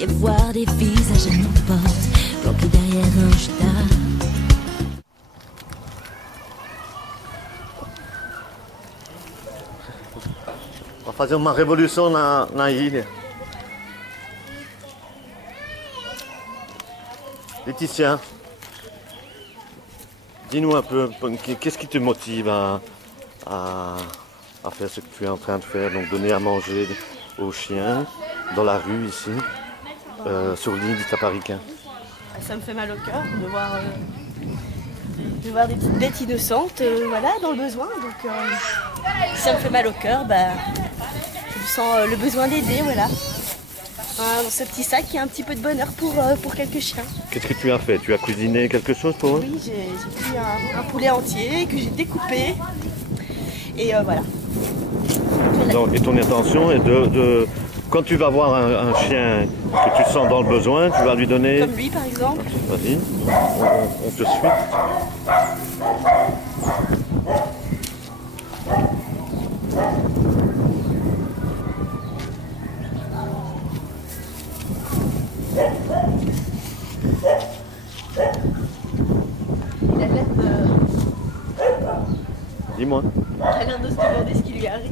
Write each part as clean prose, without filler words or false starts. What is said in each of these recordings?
et voir des visages à nos portes, planqués derrière un jetard. On va fazer uma revolução na ilha. Laetitia, dis-nous un peu, qu'est-ce qui te motive à faire ce que tu es en train de faire, donc donner à manger aux chiens dans la rue ici, sur l'île d'Itaparica. Ça me fait mal au cœur de voir des petites bêtes innocentes voilà, dans le besoin. Donc si ça me fait mal au cœur, je sens le besoin d'aider. Voilà. Dans ce petit sac, il y a un petit peu de bonheur pour quelques chiens. Qu'est-ce que tu as fait? Tu as cuisiné quelque chose pour eux? Oui, j'ai pris un poulet entier que j'ai découpé. Et voilà. Donc, et ton intention est de quand tu vas voir un chien que tu sens dans le besoin, tu vas lui donner... Comme lui par exemple. Vas-y, on te suit. Il a l'air Dis-moi. de se demander ce qui lui arrive.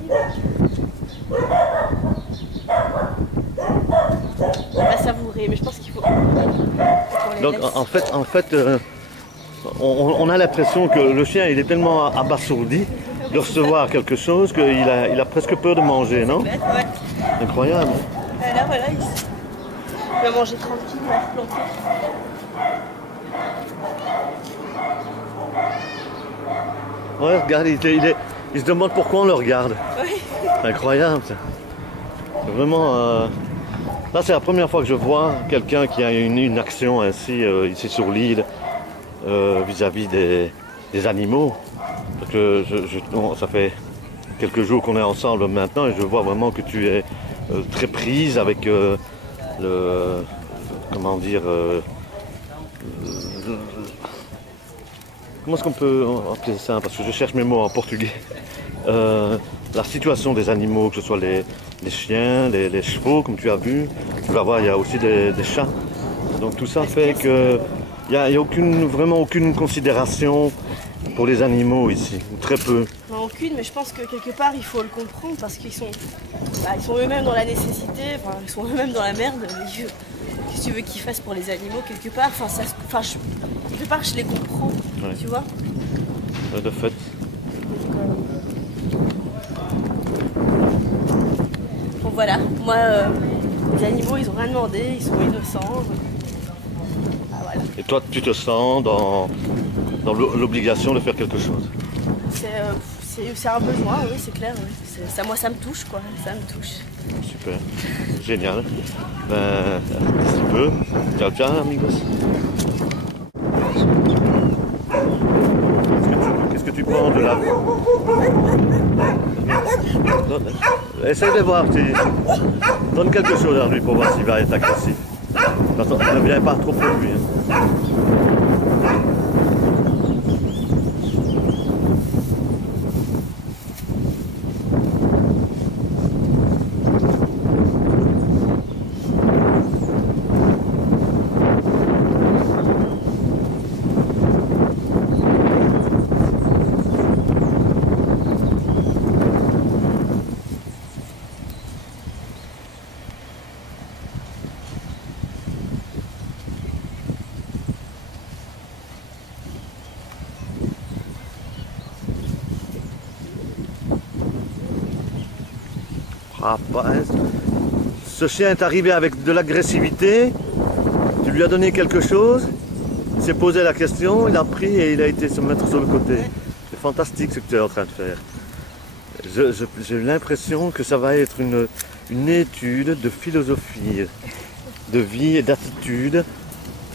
Il va savourer, mais je pense qu'il faut... Donc en fait on a l'impression que le chien il est tellement abasourdi de recevoir quelque chose qu'il a presque peur de manger, non? Ouais. Incroyable. Là voilà, il va manger tranquille, il va se planter. Ouais, regarde, il se demande pourquoi on le regarde. Oui. Incroyable ça. C'est vraiment... Là c'est la première fois que je vois quelqu'un qui a une action ainsi ici sur l'île vis-à-vis des animaux. Parce que ça fait quelques jours qu'on est ensemble maintenant et je vois vraiment que tu es très prise avec comment dire... comment est-ce qu'on peut appeler ça? Parce que je cherche mes mots en portugais. La situation des animaux, que ce soit les chiens, les chevaux, comme tu as vu. Tu vas voir, il y a aussi des chats. Donc tout ça fait qu'il n'y a vraiment aucune considération pour les animaux ici, ou très peu. Non, aucune, mais je pense que quelque part il faut le comprendre parce qu'ils sont, ils sont eux-mêmes dans la nécessité, ils sont eux-mêmes dans la merde. Qu'est-ce que tu veux qu'ils fassent pour les animaux quelque part? Quelque part je les comprends, Ouais. tu vois. De fait. Donc voilà, moi les animaux ils ont rien demandé, ils sont innocents. Voilà. Et toi, tu te sens dans l'obligation de faire quelque chose. C'est un besoin, oui, c'est clair. Oui. Ça, moi, ça me touche, quoi. Ça me touche. Super, génial. Ben, si tu peux. Ciao, ciao, amigos. Qu'est-ce que tu penses de la... Essaye de voir, donne quelque chose à lui pour voir s'il va être agressif. Attends, ne viens pas trop pour lui. Hein. Rapaz, ce chien est arrivé avec de l'agressivité, tu lui as donné quelque chose, il s'est posé la question, il a pris et il a été se mettre sur le côté. C'est fantastique ce que tu es en train de faire. J'ai l'impression que ça va être une étude de philosophie, de vie et d'attitude.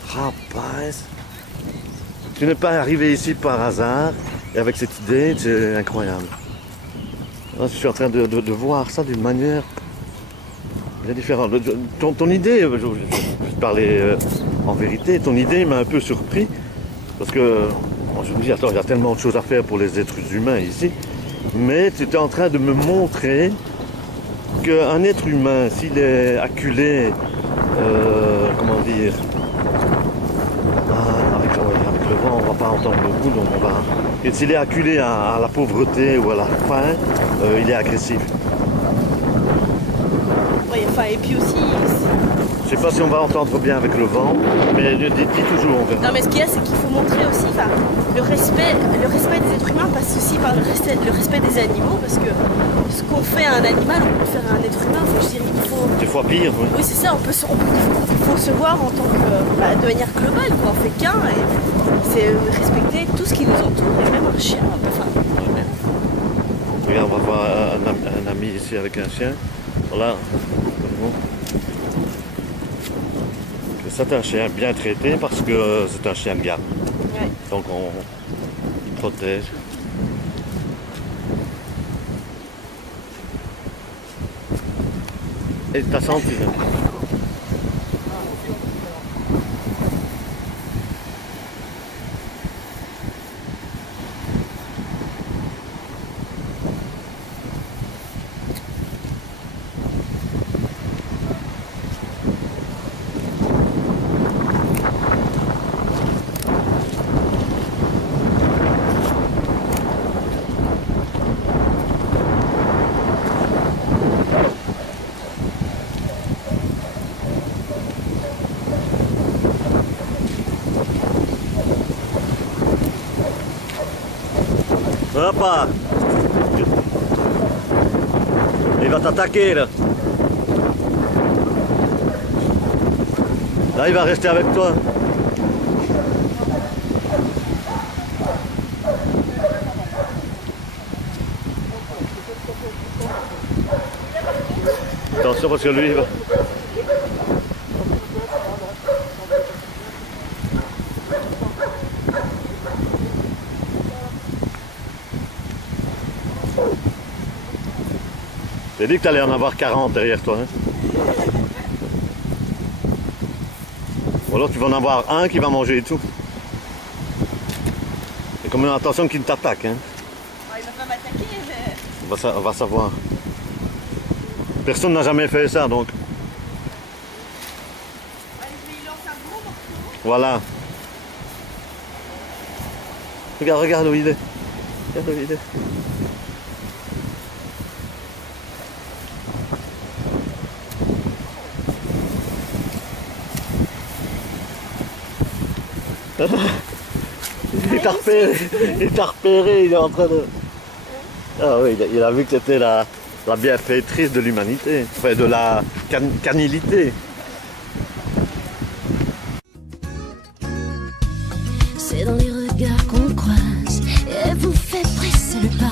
Rapaz, tu n'es pas arrivé ici par hasard et avec cette idée, c'est incroyable. Je suis en train de voir ça d'une manière bien différente. Ton idée, je vais te parler en vérité, ton idée m'a un peu surpris parce que je me dis, attends, il y a tellement de choses à faire pour les êtres humains ici, mais tu étais en train de me montrer qu'un être humain, s'il est acculé comment dire, avec le vent, on va pas entendre le bout, donc on va. Et s'il est acculé à la pauvreté ou à la faim, il est agressif. Ouais, enfin, et puis aussi, Je sais pas si on va entendre bien avec le vent, mais dis toujours, on verra. non mais ce qu'il y a, c'est qu'il faut montrer aussi enfin, le respect des êtres humains passe aussi par le respect des animaux, parce que ce qu'on fait à un animal, on peut le faire à un être humain. Enfin, je dirais qu'il faut. Des fois pire, oui. Oui, c'est ça. Faut se voir en tant que, de manière globale, quoi. On fait qu'un, et c'est respecter tout ce qui nous entoure, et même un chien. Enfin, Regarde, on va voir un ami ici avec un chien. Voilà. C'est un chien bien traité parce que c'est un chien de garde. ouais. Donc il protège. Et t'as senti là? Hop! Il va t'attaquer là. Là, il va rester avec toi. Attention parce que lui, il va. J'ai dit que tu allais en avoir 40 derrière toi. Hein. Ou alors tu vas en avoir un qui va manger et tout. Et comme attention qu'il t'attaque. Hein. Il va pas m'attaquer, mais. On va savoir. Personne n'a jamais fait ça donc. Il lance un gros morceau. Voilà. Regarde où il est. Regarde où il est. Il t'a repéré, il est en train de. Ah oui, il a vu que c'était la bienfaitrice de l'humanité, enfin de la canilité. C'est dans les regards qu'on croise et vous fait presser le pas.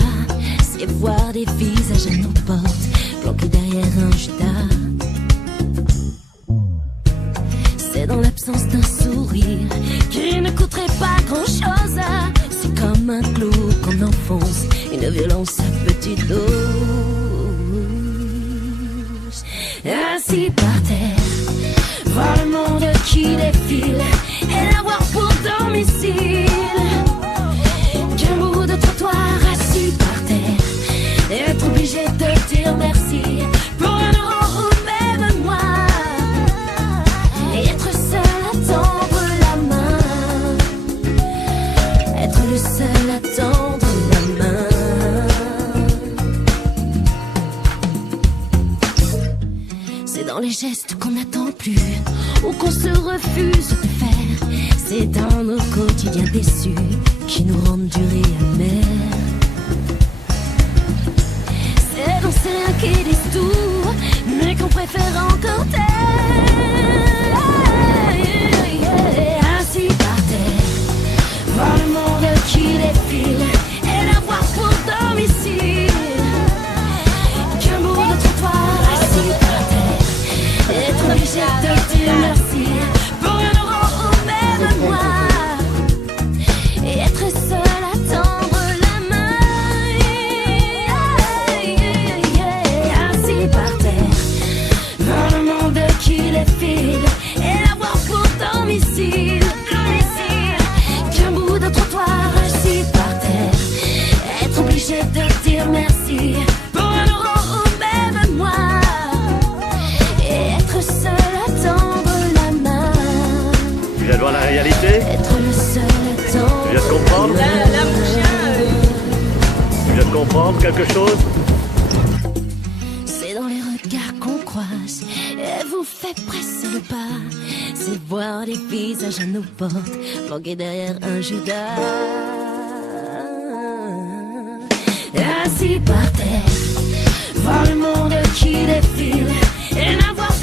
C'est voir des visages à nos portes, planqués derrière un judas. C'est dans l'absence d'un sourire qui ne coûterait pas grand-chose. C'est comme un clou qu'on enfonce, une violence à petite dose. Ainsi par terre, voir le monde qui défile et l'avoir pour domicile. Qu'un bout de trottoir assis par terre et être obligé de dire merci pour un euro ou même moi. Et être seul à tendre la main, être le seul à tendre la main. C'est dans les gestes qu'on n'attend plus ou qu'on se refuse de faire. C'est dans nos quotidiens déçus qui nous rendent durs et amers. C'est dans ces riens qui disent tout, mais qu'on préfère encore taire. Ainsi par terre, voir le monde qui défile et l'avoir pour domicile. Qu'un bout de trottoir assis par terre, être obligé de dire merci pour un euro ou même moi. Et être seul à tendre la main. Ainsi par terre, réalité. Être le seul à temps. Tu viens de comprendre? Là, mon chien, Tu viens de comprendre quelque chose? C'est dans les regards qu'on croise et vous fait presser le pas. C'est voir les visages à nos portes, planqués derrière un Judas. Assis par terre, voir le monde qui défile et n'avoir